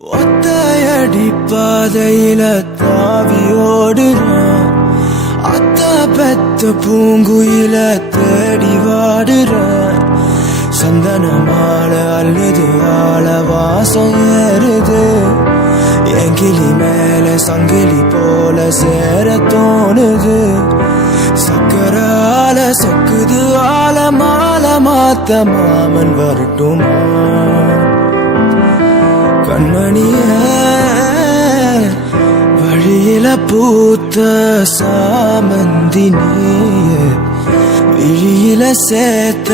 ஒத்தையடி பாதையில தாவி ஓடுறேன், அத்த பெத்த பூங்குயில தேடி வாடுறேன். சந்தன மாலை அள்ளுது ஆள வாசம் ஏறுது, என் கிளி மேல சங்கிலி போல சேர தோணுது. சக்கரால சொக்குது ஆல மாலை மாத்த மாமன் வரட்டுமா? கண்மணிய வழியில பூத்த சாமந்தி நீய, விழியில சேர்த்த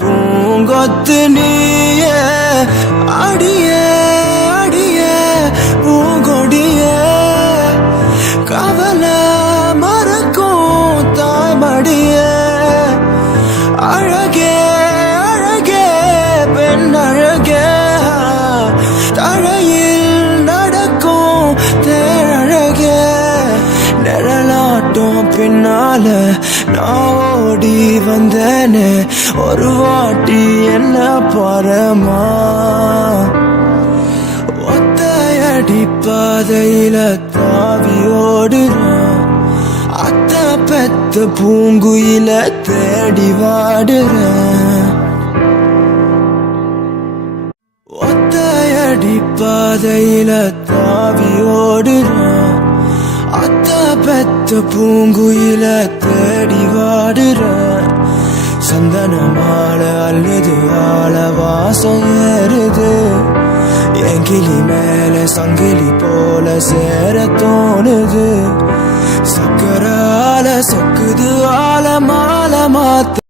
பூங்கொத்து நீய. அடிய அடிய பூங்கொடிய கவல மறக்கும் தாய்மடிய. அழகே அழகே பெண் அழகே, தழையில் நடக்கும் தேழகே. நிழலாட்டம் பின்னால நான் ஓடி வந்தேனே, ஒரு வாட்டி என்ன பாரமா? ஒத்தையடி பாதையில தாவி ஓடுறேன், அத்த பெத்த பூங்குயில தேடி வாடுறேன். ஒத்தையடி பாதையில தாவி ஓடுறேன், அத்த பெத்த பூங்குயில தேடி வாடுறேன். சந்தன மாலை அள்ளுது ஆள வாசம் ஏறுது, என் கிளி மேல சங்கிலி போல சேர தோணுது. சக்கரால சொக்குது ஆல மாலை மாத்த